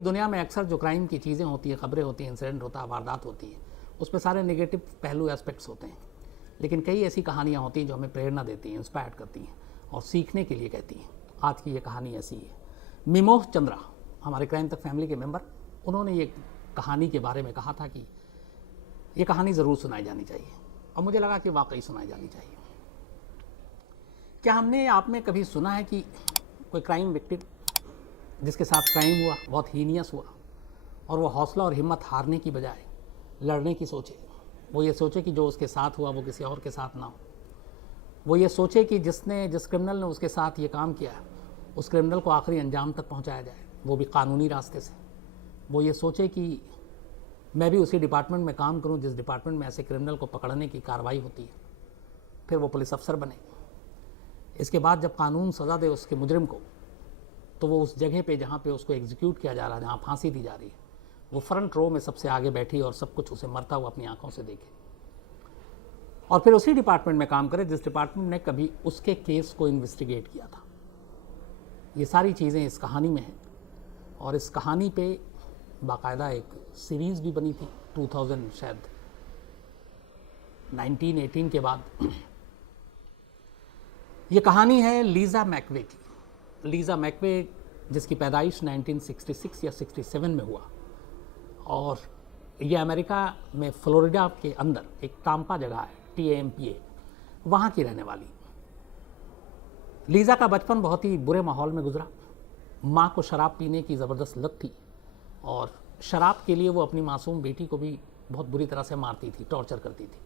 दुनिया में अक्सर जो क्राइम की चीज़ें होती हैं, खबरें होती हैं, इंसिडेंट होता है, वारदात होती है, उसमें सारे नेगेटिव पहलू एस्पेक्ट्स होते हैं। लेकिन कई ऐसी कहानियाँ होती हैं जो हमें प्रेरणा देती हैं, इंस्पायर करती हैं और सीखने के लिए कहती हैं। आज की ये कहानी ऐसी है। मिमोह चंद्रा, हमारे क्राइम तक फैमिली के मेंबर, उन्होंने ये कहानी के बारे में कहा था कि ये कहानी ज़रूर सुनाई जानी चाहिए, और मुझे लगा कि वाकई सुनाई जानी चाहिए। क्या हमने आप में कभी सुना है कि कोई क्राइम विक्टिम जिसके साथ क्राइम हुआ, बहुत हीनियस हुआ, और वो हौसला और हिम्मत हारने की बजाय लड़ने की सोचे। वो ये सोचे कि जो उसके साथ हुआ वो किसी और के साथ ना हो। वो ये सोचे कि जिस क्रिमिनल ने उसके साथ ये काम किया, उस क्रिमिनल को आखिरी अंजाम तक पहुंचाया जाए, वो भी कानूनी रास्ते से। वो ये सोचे कि मैं भी उसी डिपार्टमेंट में काम करूं जिस डिपार्टमेंट में ऐसे क्रिमिनल को पकड़ने की कार्रवाई होती है। फिर वो पुलिस अफसर बने। इसके बाद जब कानून सज़ा दे उसके मुजरिम को, तो वो उस जगह पे जहाँ पे उसको एग्जीक्यूट किया जा रहा है, जहाँ फांसी दी जा रही है, वो फ्रंट रो में सबसे आगे बैठी और सब कुछ उसे मरता हुआ अपनी आंखों से देखे। और फिर उसी डिपार्टमेंट में काम करे जिस डिपार्टमेंट ने कभी उसके केस को इन्वेस्टिगेट किया था। ये सारी चीज़ें इस कहानी में हैं, और इस कहानी पे बाकायदा एक सीरीज़ भी बनी थी 2000 शायद 1918 के बाद। ये कहानी है लीज़ा मैकवे की। लीज़ा मैकवे जिसकी पैदाइश 1966 या 67 में हुआ, और ये अमेरिका में फ्लोरिडा के अंदर एक टाम्पा जगह है, TAMPA, वहाँ की रहने वाली। लीज़ा का बचपन बहुत ही बुरे माहौल में गुजरा। माँ को शराब पीने की ज़बरदस्त लत थी, और शराब के लिए वो अपनी मासूम बेटी को भी बहुत बुरी तरह से मारती थी, टॉर्चर करती थी।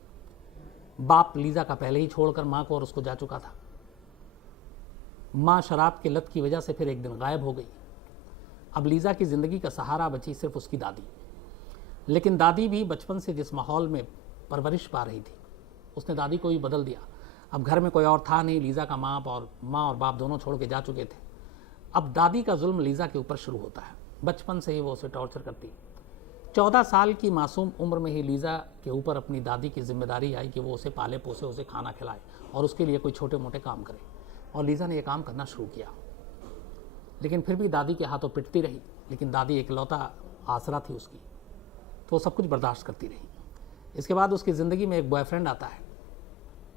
बाप लीज़ा का पहले ही छोड़कर माँ को और उसको जा चुका था। माँ शराब की लत की वजह से फिर एक दिन गायब हो गई। अब लीज़ा की ज़िंदगी का सहारा बची सिर्फ उसकी दादी। लेकिन दादी भी बचपन से जिस माहौल में परवरिश पा रही थी, उसने दादी को भी बदल दिया। अब घर में कोई और था नहीं, लीज़ा का माँ और बाप दोनों छोड़ के जा चुके थे। अब दादी का जुल्म लीज़ा के ऊपर शुरू होता है। बचपन से ही वो उसे टॉर्चर करती। 14 साल की मासूम उम्र में ही लीज़ा के ऊपर अपनी दादी की जिम्मेदारी आई कि वो उसे पाले पोसे, उसे खाना खिलाए और उसके लिए कोई छोटे मोटे काम करे। और लीज़ा ने यह काम करना शुरू किया। लेकिन फिर भी दादी के हाथों पिटती रही, लेकिन दादी एकलौता आसरा थी उसकी, तो वो सब कुछ बर्दाश्त करती रही। इसके बाद उसकी ज़िंदगी में एक बॉयफ्रेंड आता है।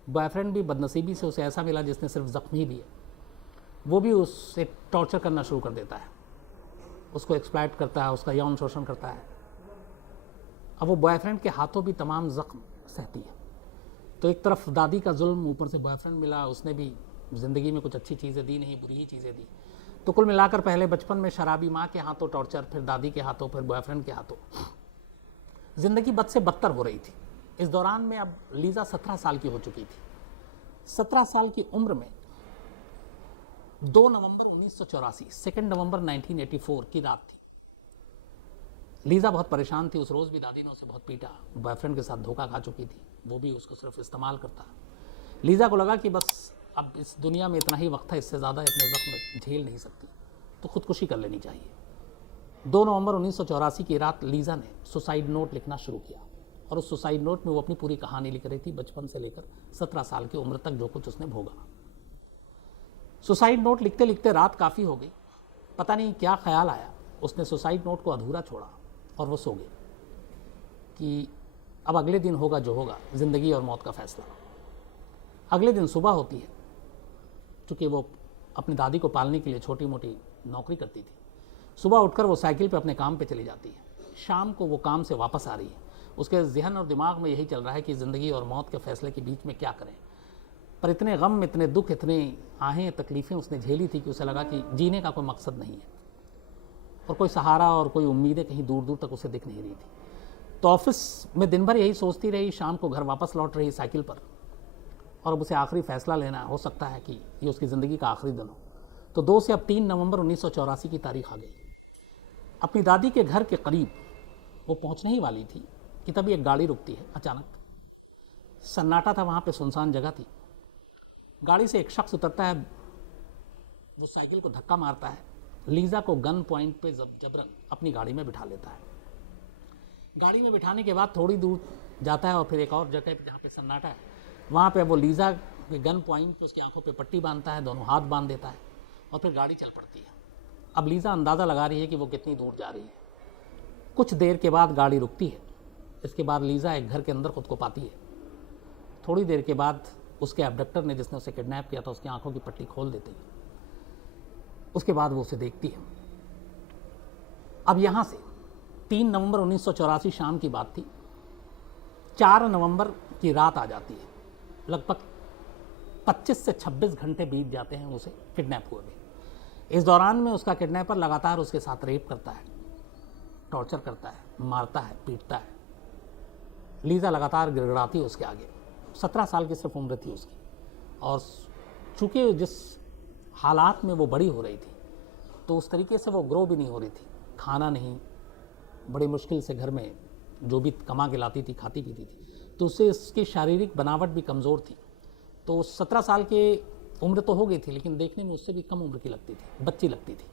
बॉयफ्रेंड भी बदनसीबी से उसे ऐसा मिला जिसने सिर्फ ज़ख्म ही दिए। वो भी उससे टॉर्चर करना शुरू कर देता है, उसको एक्सप्लॉइट करता है, उसका यौन शोषण करता है। अब वो बॉयफ्रेंड के हाथों भी तमाम ज़ख्म सहती है। तो एक तरफ दादी का जुल्म, ऊपर से बॉयफ्रेंड मिला, उसने भी ज़िंदगी में कुछ अच्छी चीज़ें दी नहीं, बुरी ही चीज़ें दी। तो कुल मिलाकर पहले बचपन में शराबी माँ के हाथों टॉर्चर, फिर दादी के हाथों, फिर बॉयफ्रेंड के हाथों, ज़िंदगी बद से बदतर हो रही थी। इस दौरान में अब लीज़ा 17 साल की हो चुकी थी। 17 साल की उम्र में 2 नवंबर 1984, 2 नवंबर 1984 की रात थी। लीज़ा बहुत परेशान थी। उस रोज़ भी दादी ने उसे बहुत पीटा। बॉयफ्रेंड के साथ धोखा खा चुकी थी, वो भी उसको सिर्फ इस्तेमाल करता। लीज़ा को लगा कि बस अब इस दुनिया में इतना ही वक्त है, इससे ज़्यादा इतने ज़ख्म झेल नहीं सकती, तो खुदकुशी कर लेनी चाहिए। 2 नवंबर 1984 की रात लीज़ा ने सुसाइड नोट लिखना शुरू किया, और उस सुसाइड नोट में वो अपनी पूरी कहानी लिख रही थी, बचपन से लेकर 17 साल की उम्र तक जो कुछ उसने भोगा। सुसाइड नोट लिखते लिखते रात काफ़ी हो गई। पता नहीं क्या ख्याल आया, उसने सुसाइड नोट को अधूरा छोड़ा और वो सो गई कि अब अगले दिन होगा जो होगा, ज़िंदगी और मौत का फैसला। अगले दिन सुबह होती है। चूँकि वो अपनी दादी को पालने के लिए छोटी मोटी नौकरी करती थी, सुबह उठकर वो साइकिल पे अपने काम पे चली जाती है। शाम को वो काम से वापस आ रही है। उसके जहन और दिमाग में यही चल रहा है कि ज़िंदगी और मौत के फैसले के बीच में क्या करें। पर इतने गम, इतने दुख, इतने आहें तकलीफ़ें उसने झेली थी कि उसे लगा कि जीने का कोई मकसद नहीं है, और कोई सहारा और कोई उम्मीदें कहीं दूर दूर तक उसे दिख नहीं रही थी। तो ऑफिस में दिन भर यही सोचती रही, शाम को घर वापस लौट रही साइकिल पर, और अब उसे आखिरी फैसला लेना हो सकता है कि ये उसकी ज़िंदगी का आखिरी दिन हो। तो 2 से अब 3 नवंबर 1984 की तारीख आ गई। अपनी दादी के घर के करीब वो पहुंचने ही वाली थी कि तभी एक गाड़ी रुकती है अचानक। सन्नाटा था वहाँ पे, सुनसान जगह थी। गाड़ी से एक शख्स उतरता है, वो साइकिल को धक्का मारता है, लीज़ा को गन पॉइंट पे जबरन अपनी गाड़ी में बिठा लेता है। गाड़ी में बिठाने के बाद थोड़ी दूर जाता है और फिर एक और जगह पे जहाँ पे सन्नाटा है, वहाँ पे वो लीज़ा के गन पॉइंट पे उसकी आंखों पे पट्टी बांधता है, दोनों हाथ बांध देता है, और फिर गाड़ी चल पड़ती है। अब लीज़ा अंदाज़ा लगा रही है कि वो कितनी दूर जा रही है। कुछ देर के बाद गाड़ी रुकती है। इसके बाद लीज़ा एक घर के अंदर खुद को पाती है। थोड़ी देर के बाद उसके एब्डक्टर ने, जिसने उसे किडनैप किया था, उसकी आंखों की पट्टी खोल देती है। उसके बाद वो उसे देखती है। अब यहाँ से 3 नवंबर 1984 शाम की बात थी। 4 नवंबर की रात आ जाती है। लगभग 25 से 26 घंटे बीत जाते हैं उसे किडनैप हुए भी। इस दौरान में उसका किडनैपर लगातार उसके साथ रेप करता है, टॉर्चर करता है, मारता है, पीटता है। लीज़ा लगातार गिड़गिड़ाती है उसके आगे। 17 साल की सिर्फ उम्र थी उसकी, और चूँकि जिस हालात में वो बड़ी हो रही थी, तो उस तरीके से वो ग्रो भी नहीं हो रही थी। खाना नहीं, बड़ी मुश्किल से घर में जो भी कमा के लाती थी खाती पीती थी, तो उससे इसकी शारीरिक बनावट भी कमज़ोर थी। तो 17 साल की उम्र तो हो गई थी, लेकिन देखने में उससे भी कम उम्र की लगती थी, बच्ची लगती थी।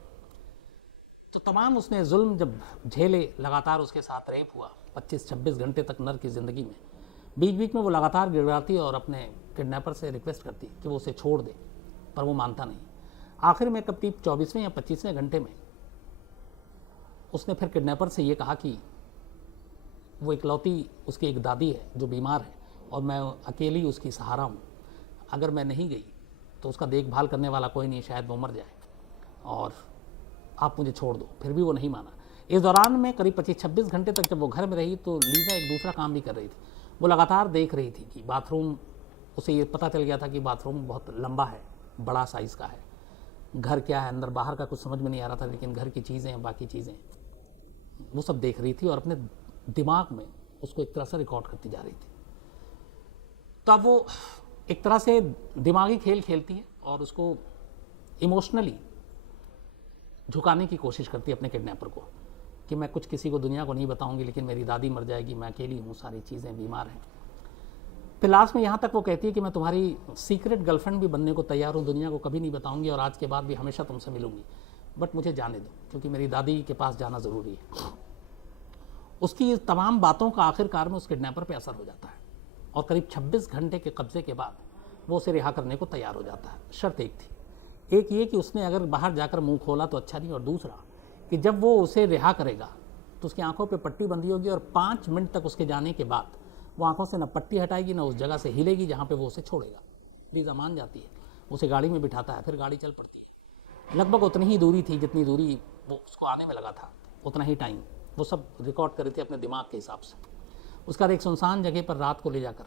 तो तमाम उसने जुल्म जब झेले, लगातार उसके साथ रेप हुआ 25-26 घंटे तक नर की ज़िंदगी में। बीच बीच में वो लगातार गिड़गिड़ाती और अपने किडनैपर से रिक्वेस्ट करती कि वो उसे छोड़ दे, पर वो मानता नहीं। आखिर में करीब 24वें या 25वें घंटे में उसने फिर किडनैपर से ये कहा कि वो इकलौती उसकी एक दादी है जो बीमार है, और मैं अकेली उसकी सहारा हूँ। अगर मैं नहीं गई तो उसका देखभाल करने वाला कोई नहीं, शायद वो मर जाए, और आप मुझे छोड़ दो। फिर भी वो नहीं माना। इस दौरान में करीब 25-26 घंटे तक जब वो घर में रही, तो लीज़ा एक दूसरा काम भी कर रही थी। वो लगातार देख रही थी कि बाथरूम, उसे ये पता चल गया था कि बाथरूम बहुत लंबा है, बड़ा साइज़ का है। घर क्या है, अंदर बाहर का कुछ समझ में नहीं आ रहा था, लेकिन घर की चीज़ें, बाकी चीज़ें, वो सब देख रही थी और अपने दिमाग में उसको एक तरह से रिकॉर्ड करती जा रही थी। तो अब वो एक तरह से दिमागी खेल खेलती है और उसको इमोशनली झुकाने की कोशिश करती है अपने किडनैपर को, कि मैं कुछ किसी को, दुनिया को नहीं बताऊंगी, लेकिन मेरी दादी मर जाएगी, मैं अकेली हूँ, सारी चीज़ें बीमार हैं। फिर लास्ट में यहाँ तक वो कहती है कि मैं तुम्हारी सीक्रेट गर्लफ्रेंड भी बनने को तैयार हूँ, दुनिया को कभी नहीं बताऊंगी, और आज के बाद भी हमेशा तुमसे मिलूंगी, बट मुझे जाने दो, क्योंकि मेरी दादी के पास जाना ज़रूरी है। उसकी तमाम बातों का आखिरकार में उस किडनैपर पे असर हो जाता है, और करीब 26 घंटे के कब्जे के बाद वो उसे रिहा करने को तैयार हो जाता है। शर्त एक थी, एक ये कि उसने अगर बाहर जाकर मुंह खोला तो अच्छा नहीं, और दूसरा कि जब वो उसे रिहा करेगा तो उसकी आंखों पे पट्टी बंधी होगी, और 5 मिनट तक उसके जाने के बाद वो आंखों से न पट्टी हटाएगी, न उस जगह से हिलेगी जहाँ पे वो उसे छोड़ेगा। लीज़ा मान जाती है, उसे गाड़ी में बिठाता है, फिर गाड़ी चल पड़ती है। लगभग उतनी ही दूरी थी जितनी दूरी वो उसको आने में लगा था, उतना ही टाइम वो सब रिकॉर्ड कर रही थी अपने दिमाग के हिसाब से। उसका एक सुनसान जगह पर रात को ले जाकर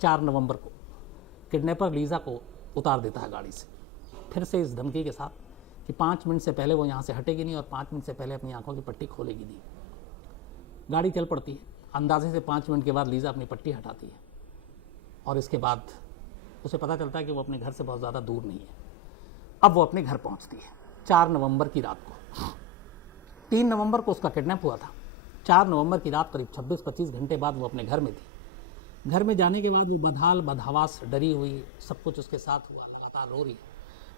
4 नवंबर को किडनैपर लीज़ा को उतार देता है गाड़ी से, फिर से इस धमकी के साथ कि 5 मिनट से पहले वो यहाँ से हटेगी नहीं, और 5 मिनट से पहले अपनी आंखों की पट्टी खोलेगी नहीं। गाड़ी चल पड़ती है। अंदाजे से 5 मिनट के बाद लीज़ा अपनी पट्टी हटाती है, और इसके बाद उसे पता चलता है कि वो अपने घर से बहुत ज़्यादा दूर नहीं है। अब वो अपने घर पहुँचती है 4 नवंबर की रात को। 3 नवंबर को उसका किडनैप हुआ था। 4 नवंबर की रात करीब 26-25 घंटे बाद वो अपने घर में थी। घर में जाने के बाद वो बदहाल बदहवास, डरी हुई, सब कुछ उसके साथ हुआ, लगातार रो रही है।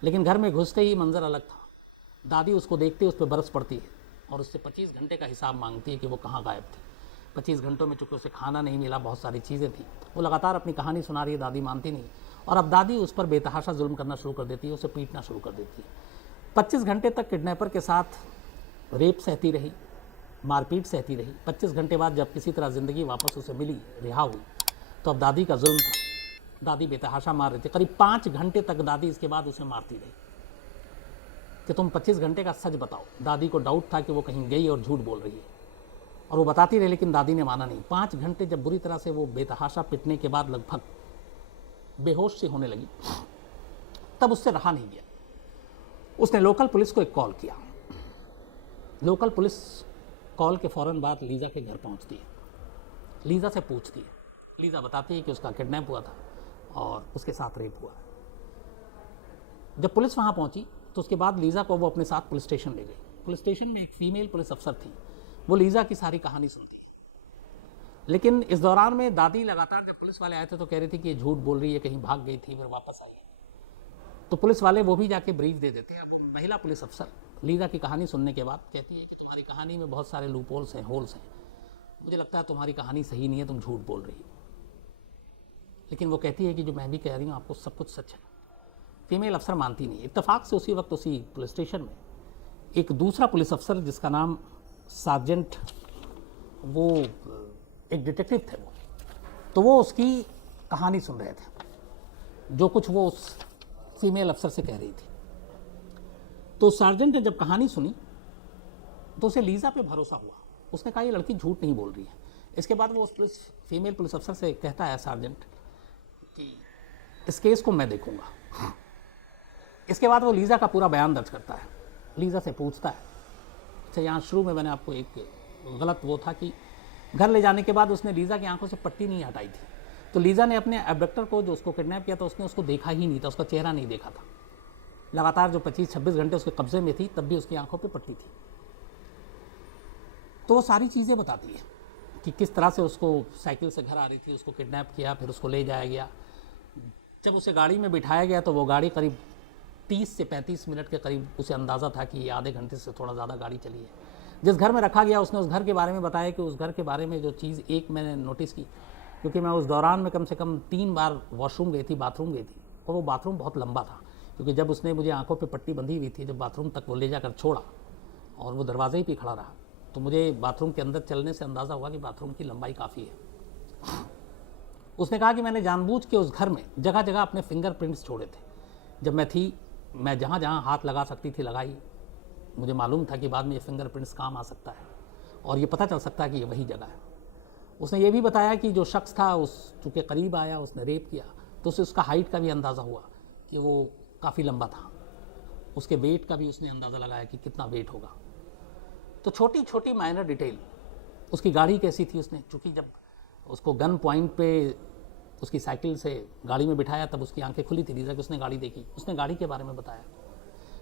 लेकिन घर में घुसते ही मंजर अलग था। दादी उसको देखते उस पर बरस पड़ती है और उससे 25 घंटे का हिसाब मांगती है कि वो कहाँ गायब थी। 25 घंटों में चूँकि उसे खाना नहीं मिला, बहुत सारी चीज़ें थी, वो लगातार अपनी कहानी सुना रही है, दादी मानती नहीं, और अब दादी उस पर बेतहाशा जुल्म करना शुरू कर देती है, उसे पीटना शुरू कर देती है। 25 घंटे तक किडनैपर के साथ रेप सहती रही, मारपीट सहती रही। 25 घंटे बाद जब किसी तरह ज़िंदगी वापस उसे मिली, रिहा हुई, तो अब दादी का जुल्म था। दादी बेतहाशा मार रही थी। करीब 5 घंटे तक दादी इसके बाद उसे मारती रही कि तुम 25 घंटे का सच बताओ। दादी को डाउट था कि वो कहीं गई और झूठ बोल रही है, और वो बताती रही, लेकिन दादी ने माना नहीं। 5 घंटे जब बुरी तरह से वो बेतहाशा पिटने के बाद लगभग बेहोश सी होने लगी, तब उससे रहा नहीं गया। उसने लोकल पुलिस को एक कॉल किया। लोकल पुलिस कॉल के फ़ौरन बाद लीज़ा के घर पहुंचती है, लीज़ा से पूछती है। लीज़ा बताती है कि उसका किडनैप हुआ था और उसके साथ रेप हुआ। जब पुलिस वहाँ पहुँची तो उसके बाद लीज़ा को वो अपने साथ पुलिस स्टेशन ले गई। पुलिस स्टेशन में एक फ़ीमेल पुलिस अफसर थी, वो लीज़ा की सारी कहानी सुनती है। लेकिन इस दौरान में दादी लगातार, जब पुलिस वाले आए थे तो कह रही थी कि ये झूठ बोल रही है, कहीं भाग गई थी फिर वापस आई है। तो पुलिस वाले वो भी जाके ब्रीफ दे देते हैं। अब वो महिला पुलिस अफसर लीज़ा की कहानी सुनने के बाद कहती है कि तुम्हारी कहानी में बहुत सारे लूप होल्स हैं, होल्स हैं, मुझे लगता है तुम्हारी कहानी सही नहीं है, तुम झूठ बोल रही हो। लेकिन वो कहती है कि जो मैं भी कह रही हूँ आपको सब कुछ सच है। फीमेल अफसर मानती नहीं। इत्तेफाक से उसी वक्त उसी पुलिस स्टेशन में एक दूसरा पुलिस अफसर जिसका नाम सार्जेंट, वो एक डिटेक्टिव थे वो, तो वो उसकी कहानी सुन रहे थे, जो कुछ वो उस फीमेल अफसर से कह रही थी। तो सार्जेंट ने जब कहानी सुनी तो उसे लीजा पे भरोसा हुआ। उसने कहा ये लड़की झूठ नहीं बोल रही है। इसके बाद वो उस फीमेल पुलिस अफसर से कहता है सार्जेंट कि इस केस को मैं देखूंगा। इसके बाद वो लीजा का पूरा बयान दर्ज करता है। लीजा से पूछता है, अच्छा यहाँ शुरू में मैंने आपको एक गलत वो था कि घर ले जाने के बाद उसने लीजा की आंखों से पट्टी नहीं हटाई थी। तो लीजा ने अपने एबडक्टर को जो उसको किडनैप किया था उसने उसको देखा ही नहीं था, उसका चेहरा नहीं देखा था। लगातार जो 25-26 घंटे उसके कब्जे में थी तब भी उसकी आंखों पे पट्टी थी। तो वो सारी चीज़ें बताती है कि किस तरह से उसको साइकिल से घर आ रही थी, उसको किडनैप किया, फिर उसको ले जाया गया। जब उसे गाड़ी में बिठाया गया तो वो गाड़ी करीब 30 से 35 मिनट के करीब उसे अंदाज़ा था कि ये आधे घंटे से थोड़ा ज़्यादा गाड़ी चली है। जिस घर में रखा गया उसने उस घर के बारे में बताया कि उस घर के बारे में जो चीज़ एक मैंने नोटिस की, क्योंकि मैं उस दौरान में कम से कम 3 बार वॉशरूम गई थी, बाथरूम गई थी, और वो बाथरूम बहुत लंबा था। क्योंकि जब उसने मुझे आंखों पे पट्टी बंधी हुई थी, जब बाथरूम तक वो ले जाकर छोड़ा और वो दरवाजे ही पे खड़ा रहा, तो मुझे बाथरूम के अंदर चलने से अंदाज़ा हुआ कि बाथरूम की लंबाई काफ़ी है। उसने कहा कि मैंने जानबूझ के उस घर में जगह जगह अपने फिंगरप्रिंट्स छोड़े थे। जब मैं जहाँ जहाँ हाथ लगा सकती थी लगाई। मुझे मालूम था कि बाद में ये फिंगरप्रिंट्स काम आ सकता है और ये पता चल सकता है कि ये वही जगह है। उसने ये भी बताया कि जो शख्स था उस चूँकि करीब आया, उसने रेप किया, तो उसे उसका हाइट का भी अंदाज़ा हुआ कि वो काफ़ी लंबा था। उसके वेट का भी उसने अंदाज़ा लगाया कि कितना वेट होगा। तो छोटी छोटी माइनर डिटेल, उसकी गाड़ी कैसी थी, उसने चूँकि जब उसको गन पॉइंट पे उसकी साइकिल से गाड़ी में बिठाया तब उसकी आंखें खुली थी लीजा कि उसने गाड़ी देखी, उसने गाड़ी के बारे में बताया।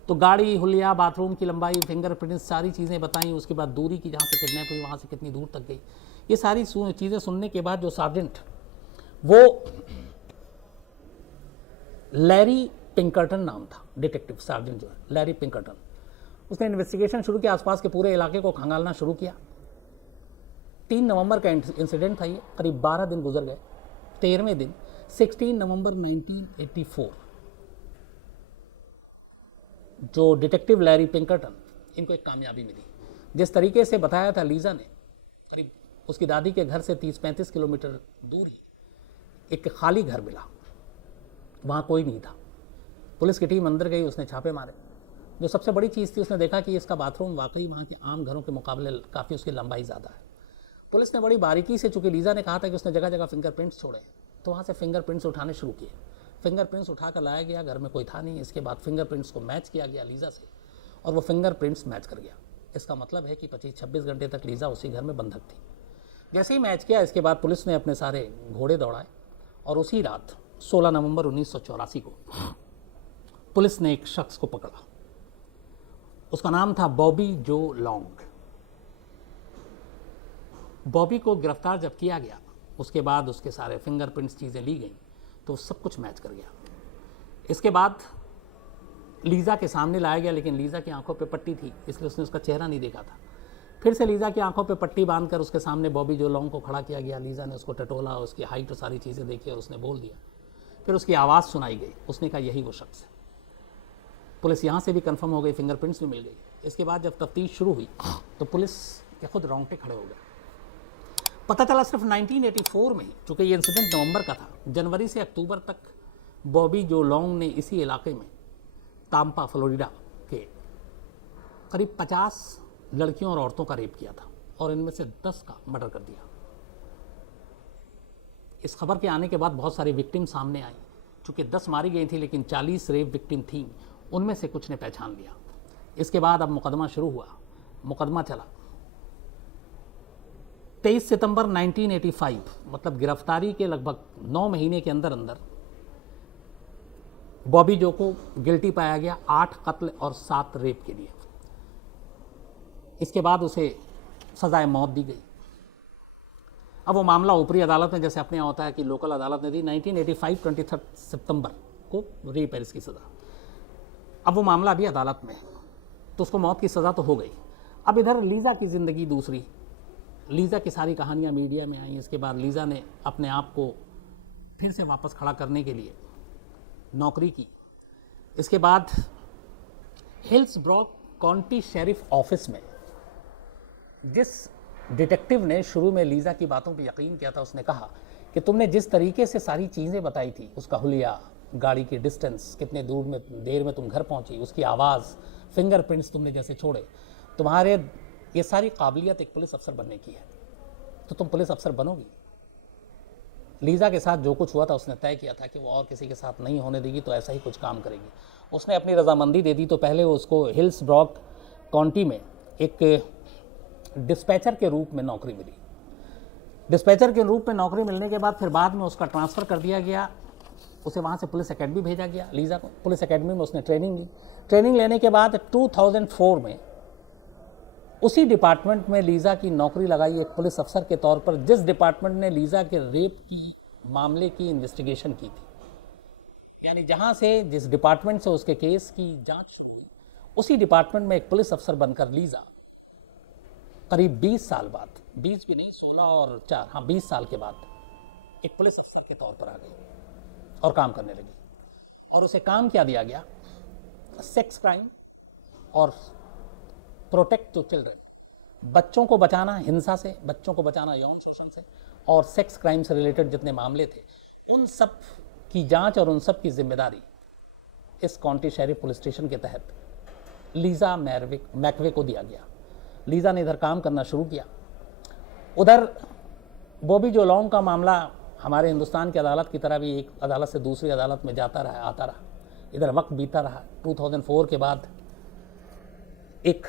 तो गाड़ी, हुलिया, बाथरूम की लंबाई, फिंगरप्रिंट्स, सारी चीज़ें बताई। उसके बाद दूरी की, जहाँ से किडनैप हुई वहाँ से कितनी दूर तक गई। ये सारी चीज़ें सुनने के बाद जो सार्जेंट, वो लैरी पिंकर्टन नाम था, डिटेक्टिव सार्जेंट जो है लैरी पिंकर्टन, उसने इन्वेस्टिगेशन शुरू किया, आसपास के पूरे इलाके को खंगालना शुरू किया। 3 नवंबर का इंसिडेंट था ये, करीब 12 दिन गुजर गए। 13वें दिन 16 नवंबर 1984 जो डिटेक्टिव लैरी पिंकर्टन, इनको एक कामयाबी मिली। जिस तरीके से बताया था लीजा ने, करीब उसकी दादी के घर से 30-35 किलोमीटर दूर ही एक खाली घर मिला, वहाँ कोई नहीं था। पुलिस की टीम अंदर गई, उसने छापे मारे। जो सबसे बड़ी चीज़ थी, उसने देखा कि इसका बाथरूम वाकई वहाँ के आम घरों के मुकाबले काफ़ी उसकी लंबाई ज़्यादा है। पुलिस ने बड़ी बारीकी से, चूँकि लीजा ने कहा था कि उसने जगह जगह फिंगरप्रिंट्स छोड़े, तो वहाँ से फिंगरप्रिंट्स उठाने शुरू किए। फिंगरप्रिंट्स उठाकर लाया गया, घर में कोई था नहीं। इसके बाद फिंगरप्रिंट्स को मैच किया गया लीजा से और वो फिंगरप्रिंट्स मैच कर गया। इसका मतलब है कि 25-26 घंटे तक लीजा उसी घर में बंधक थी। जैसे ही मैच किया, इसके बाद पुलिस ने अपने सारे घोड़े दौड़ाए और उसी रात 16 नवंबर 1984 को पुलिस ने एक शख्स को पकड़ा। उसका नाम था बॉबी जो लॉन्ग। बॉबी को गिरफ्तार जब किया गया, उसके बाद उसके सारे फिंगरप्रिंट्स चीज़ें ली गई तो सब कुछ मैच कर गया। इसके बाद लीजा के सामने लाया गया, लेकिन लीजा की आंखों पे पट्टी थी, इसलिए उसने उसका चेहरा नहीं देखा था। फिर से लीजा की आंखों पे पट्टी बांधकर उसके सामने बॉबी जो लॉन्ग को खड़ा किया गया। लीजा ने उसको टटोला, उसकी हाइट और सारी चीज़ें देखी और उसने बोल दिया। फिर उसकी आवाज़ सुनाई गई, उसने कहा यही वो शख्स है। पुलिस यहाँ से भी कंफर्म हो गई, फिंगरप्रिंट्स भी मिल गई। इसके बाद जब तफ्तीश शुरू हुई तो पुलिस के खुद रोंगटे खड़े हो गए। पता चला सिर्फ 1984 में ही, चूँकि ये इंसिडेंट नवंबर का था, जनवरी से अक्टूबर तक बॉबी जो लॉन्ग ने इसी इलाके में ताम्पा, फ्लोरिडा के करीब 50 लड़कियों और औरतों का रेप किया था और इनमें से 10 का मर्डर कर दिया। इस खबर के आने के बाद बहुत सारी विक्टिम सामने आई। चूँकि 10 मारी गई थी, लेकिन 40 रेप विक्टिम थी, उनमें से कुछ ने पहचान लिया। इसके बाद अब मुकदमा शुरू हुआ। मुकदमा चला 23 सितंबर 1985, मतलब गिरफ्तारी के लगभग 9 महीने के अंदर अंदर बॉबी जो को गिल्टी पाया गया 8 कत्ल और 7 रेप के लिए। इसके बाद उसे सजाए मौत दी गई। अब वो मामला ऊपरी अदालत में, जैसे अपने यहाँ होता है कि लोकल अदालत ने दी 1985 23 सितंबर को रेप है इसकी सज़ा। अब वो मामला अभी अदालत में है, तो उसको मौत की सज़ा तो हो गई। अब इधर लीजा की ज़िंदगी दूसरी, लीजा की सारी कहानियाँ मीडिया में आई। इसके बाद लीजा ने अपने आप को फिर से वापस खड़ा करने के लिए नौकरी की। इसके बाद हिल्सब्रोक काउंटी शेरिफ ऑफिस में जिस डिटेक्टिव ने शुरू में लीज़ा की बातों पर यकीन किया था, उसने कहा कि तुमने जिस तरीके से सारी चीज़ें बताई थी, उसका हुलिया, गाड़ी की डिस्टेंस, कितने देर में तुम घर पहुंची, उसकी आवाज़, फिंगरप्रिंट्स तुमने जैसे छोड़े, तुम्हारे ये सारी काबिलियत एक पुलिस अफसर बनने की है, तो तुम पुलिस अफसर बनोगी। लीज़ा के साथ जो कुछ हुआ था, उसने तय किया था कि वो और किसी के साथ नहीं होने देगी, तो ऐसा ही कुछ काम करेगी। उसने अपनी रजामंदी दे दी। तो पहले वो उसको हिल्सब्रॉक काउंटी में एक डिस्पैचर के रूप में नौकरी मिली। डिस्पैचर के रूप में नौकरी मिलने के बाद फिर बाद में उसका ट्रांसफ़र कर दिया गया, उसे वहाँ से पुलिस एकेडमी भेजा गया। लीज़ा को पुलिस एकेडमी में उसने ट्रेनिंग ली। ट्रेनिंग लेने के बाद 2004 में उसी डिपार्टमेंट में लीज़ा की नौकरी लगाई एक पुलिस अफसर के तौर पर, जिस डिपार्टमेंट ने लीज़ा के रेप की मामले की इन्वेस्टिगेशन की थी। यानी जहाँ से, जिस डिपार्टमेंट से उसके केस की जांच शुरू हुई, उसी डिपार्टमेंट में एक पुलिस अफसर बनकर लीज़ा करीब 20 साल बाद, 20 भी नहीं, 16 और 4, हाँ 20 साल के बाद एक पुलिस अफसर के तौर पर आ गई और काम करने लगी। और उसे काम क्या दिया गया? सेक्स क्राइम और प्रोटेक्ट टू चिल्ड्रन, बच्चों को बचाना हिंसा से, बच्चों को बचाना यौन शोषण से, और सेक्स क्राइम से रिलेटेड जितने मामले थे उन सब की जांच और उन सब की जिम्मेदारी इस काउंटी शेरिफ पुलिस स्टेशन के तहत लीज़ा मैकवे को दिया गया। लीज़ा ने इधर काम करना शुरू किया। उधर बॉबी जोलॉन्ग का मामला हमारे हिंदुस्तान की अदालत की तरह भी एक अदालत से दूसरी अदालत में जाता रहा, आता रहा। इधर वक्त बीता रहा। 2004 के बाद एक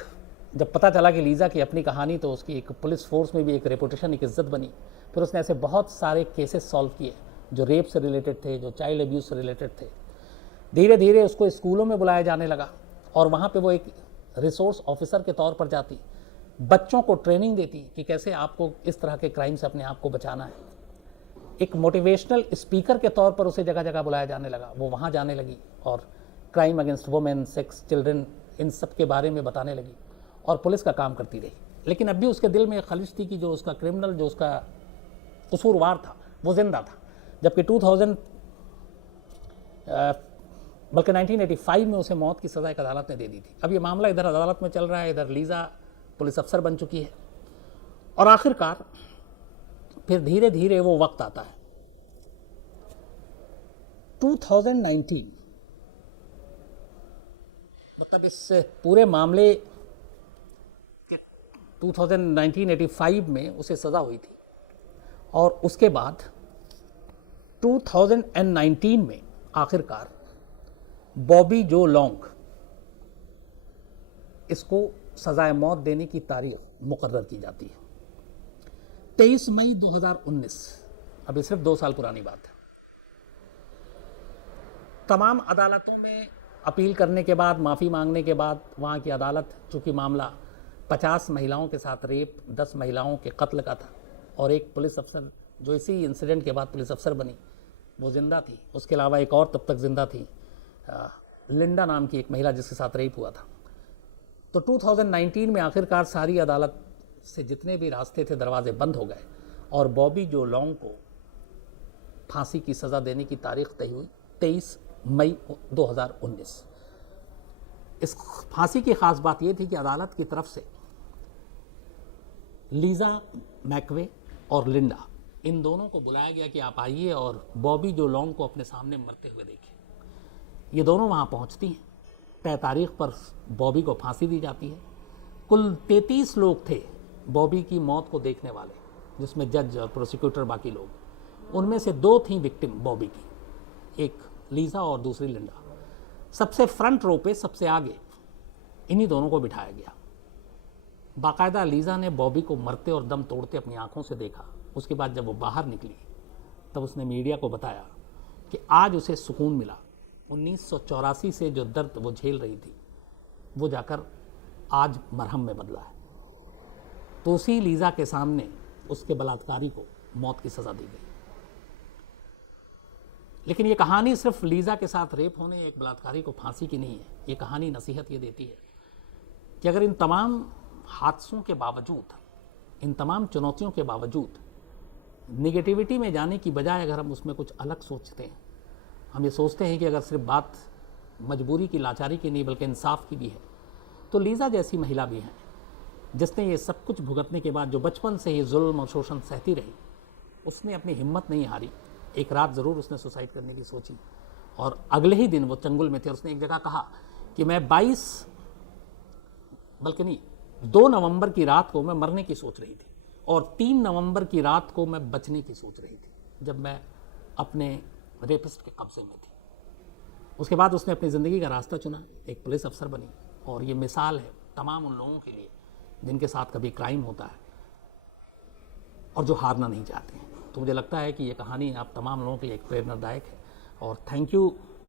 जब पता चला कि लीज़ा की अपनी कहानी, तो उसकी एक पुलिस फोर्स में भी एक रेपुटेशन, एक इज्जत बनी। फिर उसने ऐसे बहुत सारे केसेस सॉल्व किए जो रेप से रिलेटेड थे, जो चाइल्ड अब्यूज़ से रिलेटेड थे। धीरे धीरे उसको स्कूलों में बुलाया जाने लगा और वहाँ पे वो एक रिसोर्स ऑफिसर के तौर पर जाती, बच्चों को ट्रेनिंग देती कि कैसे आपको इस तरह के क्राइम से अपने आप को बचाना है। एक मोटिवेशनल स्पीकर के तौर पर उसे जगह जगह बुलाया जाने लगा। वो वहाँ जाने लगी और crime against women, sex, children, इन सब के बारे में बताने लगी और पुलिस का काम करती रही। लेकिन अब भी उसके दिल में खलिश थी कि जो उसका क्रिमिनल, जो उसका कसूरवार था, वो जिंदा था। जबकि 1985 में उसे मौत की सज़ा एक अदालत ने दे दी थी। अब ये मामला इधर अदालत में चल रहा है, इधर लीज़ा पुलिस अफसर बन चुकी है। और आखिरकार फिर धीरे धीरे वो वक्त आता है 2019, मतलब इस पूरे मामले 1985 में उसे सज़ा हुई थी और उसके बाद 2019 में आखिरकार बॉबी जो लॉन्ग, इसको सजाए मौत देने की तारीख मुकर्रर की जाती है 23 मई 2019। अभी सिर्फ 2 साल पुरानी बात है। तमाम अदालतों में अपील करने के बाद, माफ़ी मांगने के बाद, वहाँ की अदालत, चूँकि मामला 50 महिलाओं के साथ रेप, 10 महिलाओं के कत्ल का था और एक पुलिस अफसर जो इसी इंसिडेंट के बाद पुलिस अफसर बनी, वो जिंदा थी। उसके अलावा एक और तब तक जिंदा थी, लिंडा नाम की एक महिला जिसके साथ रेप हुआ था। तो 2019 में आखिरकार सारी अदालत से जितने भी रास्ते थे, दरवाजे बंद हो गए और बॉबी जो लॉन्ग को फांसी की सज़ा देने की तारीख तय हुई 23 मई 2019। इस फांसी की ख़ास बात यह थी कि अदालत की तरफ से लीज़ा मैकवे और लिंडा, इन दोनों को बुलाया गया कि आप आइए और बॉबी जो लॉन्ग को अपने सामने मरते हुए देखें। ये दोनों वहाँ पहुँचती हैं। तय तारीख पर बॉबी को फांसी दी जाती है। कुल 33 लोग थे बॉबी की मौत को देखने वाले, जिसमें जज और प्रोसिक्यूटर, बाकी लोग। उनमें से 2 थीं विक्टिम बॉबी की, एक लीज़ा और दूसरी लिंडा। सबसे फ्रंट रो पे, सबसे आगे इन्हीं दोनों को बिठाया गया। बाकायदा लीज़ा ने बॉबी को मरते और दम तोड़ते अपनी आंखों से देखा। उसके बाद जब वो बाहर निकली तब उसने मीडिया को बताया कि आज उसे सुकून मिला। 1984 से जो दर्द वो झेल रही थी, वो जाकर आज मरहम में बदला है। तो उसी लीज़ा के सामने उसके बलात्कारी को मौत की सज़ा दी गई। लेकिन ये कहानी सिर्फ लीज़ा के साथ रेप होने, एक बलात्कारी को फांसी की नहीं है। ये कहानी नसीहत ये देती है कि अगर इन तमाम हादसों के बावजूद, इन तमाम चुनौतियों के बावजूद निगेटिविटी में जाने की बजाय अगर हम उसमें कुछ अलग सोचते हैं, हम ये सोचते हैं कि अगर सिर्फ बात मजबूरी की, लाचारी की नहीं बल्कि इंसाफ की भी है, तो लीज़ा जैसी महिला भी हैं जिसने ये सब कुछ भुगतने के बाद, जो बचपन से ही जुल्म और शोषण सहती रही, उसने अपनी हिम्मत नहीं हारी। एक रात ज़रूर उसने सुसाइड करने की सोची और अगले ही दिन वो चंगुल में थे और उसने एक जगह कहा कि मैं 2 नवंबर की रात को मैं मरने की सोच रही थी और 3 नवंबर की रात को मैं बचने की सोच रही थी, जब मैं अपने रेपिस्ट के कब्जे में थी। उसके बाद उसने अपनी ज़िंदगी का रास्ता चुना, एक पुलिस अफसर बनी और ये मिसाल है तमाम उन लोगों के लिए जिनके साथ कभी क्राइम होता है और जो हारना नहीं चाहते हैं। तो मुझे लगता है कि ये कहानी आप तमाम लोगों के लिए एक प्रेरणादायक है। और थैंक यू